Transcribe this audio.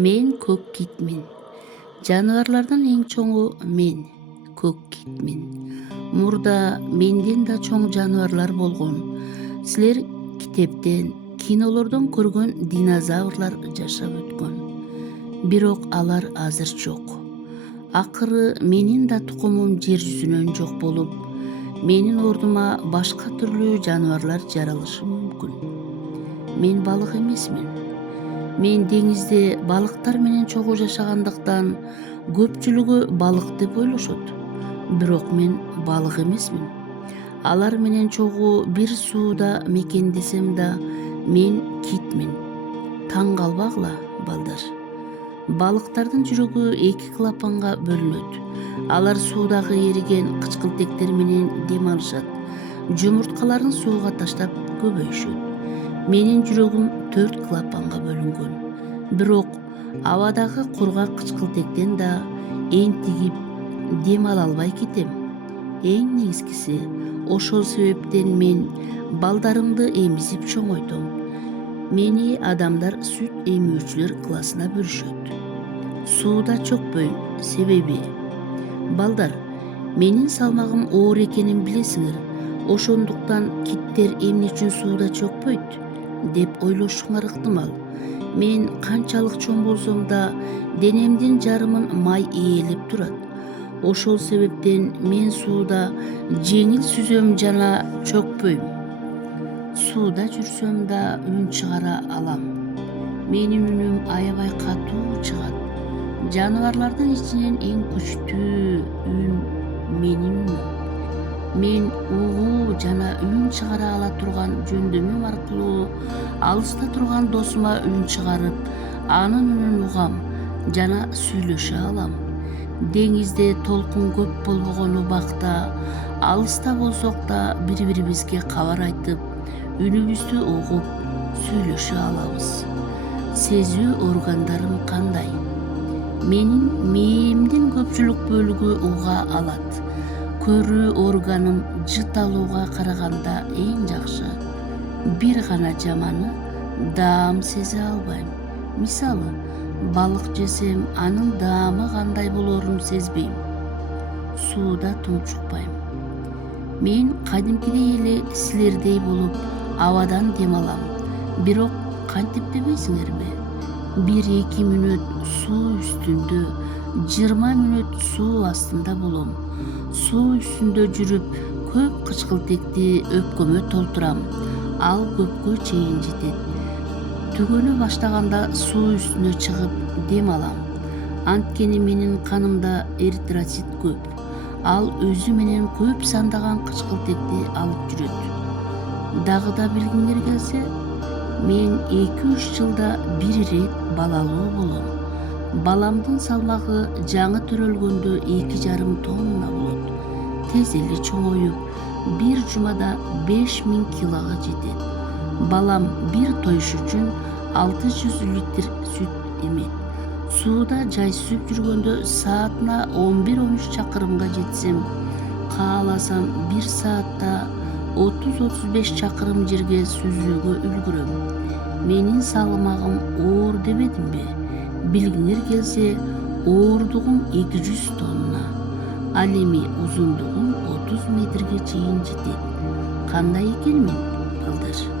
Мен көк китмин. Жаныбарлардын эң чоңу мен, көк китмин. Мурда менден да чоң жаныбарлар болгон. Силер китептен, кинолордон көргөн динозаврлар жашап өткөн. Бирок алар азыр жок. Акыры менин да тукумум жер жүзүнөн жок болуп, менин ордума башка түрлүү жаныбарлар жаралышы мүмкүн. Мен балык эмесмин. Мен деңизде балыктар менен чогуу жашагандыктан көпчүлүгү балык деп ойлошот. Бирок мен балык эмесмин. Алар менен чогуу бир сууда мекендесем да, мен китмин. Таң калбагыла, балдар. Балыктардын жүрөгү эки клапанга бөлүнөт. Алар суудагы эриген кычкылтектер менен дем алышат. Жумурткаларын сууга таштап көбөйүшөт. Менин жүрөгүм 4 клапанга бөлүнгөн. Бирок абадагы кургак кычкылтектен да энтигип дем ала албай кетем. Эң негизгиси, ошол себептен мен балдарымды эмизип чоңойтом. Мени адамдар сүт эмүүчүлөр классына бөлүшөт. Сууда чөкпөйм, себеби балдар, менин салмагым оор экенин билесиңер. Ошондуктан киттер эмне үчүн сууда чөкпөйт деп ойлошуңар ыктымал. Мен канчалык чоң болсом да денемдин жарымын май ээлеп турат. Ошол себептен мен сууда жеңил сүзөм жана чөкпөйм. Сууда жүрсөм да үн чыгара алам. Менин үнүм аябай катуу чыгат. Жаныбарлардын ичинен эң күчтүү үн менин үнүм. Мен угуу жана үн чыгара ала турган жөндөмүм аркылуу алыста турган досума үн чыгарып, анын үнүн угам жана сүйлөшө алам. Деңизде толкун көп болбогон убакта, алыста болсок да бири-бирибизге кабар айтып, үнүбүздү угуп, сүйлөшө алабыз. Сезүү органдарым кандай? Менин мээмдин көпчүлүк бөлүгү уга алат. Көрүү органым жыт алууга караганда эң жакшы. Бир гана жаманы, даам сезе албайм. Мисалы, балык жесем, анын даамы кандай болоорун сезбейм. Сууда тунчукпайм. Мен кадимкидей эле силердей болуп, абадан дем алам. Бирок кантип дебейсиңерби? 1-2 мүнөт суу үстүндө, 20 мүнөт суу астында болом. Суу үстүндө жүрүп, көп кычкылтекти өпкөмө толтурам. Ал көпкө чейин жетет. Түгөнө баштаганда суу үстүнө чыгып дем алам. Анткени менин канымда эритроцит көп. Ал өзү менен көп сандаган кычкылтекти алып жүрөт. Дагы да билгиңер келсе, мен 2-3 жылда бир ирет балалуу болом. Баламдын салмагы жаңы төрөлгөндө 2,5 тонна болот. Тез эле чоңоюп, бир жумада 5000 килога жетет. Балам бир тоюш үчүн 600 литр сүт эмет. Сууда жайсып жүргөндө саатына 11-13 чакырымга жетсем, кааласам 1 саатта 30-35 чакырым жерге сүзүүгө үлгүрөм. Менин салмагым оор дебедимби? Билгиңер келсе, оордугум 200 тонна. Ал эми узундугум 30 метрге чейин жетет. Кандай экенмин, балдар?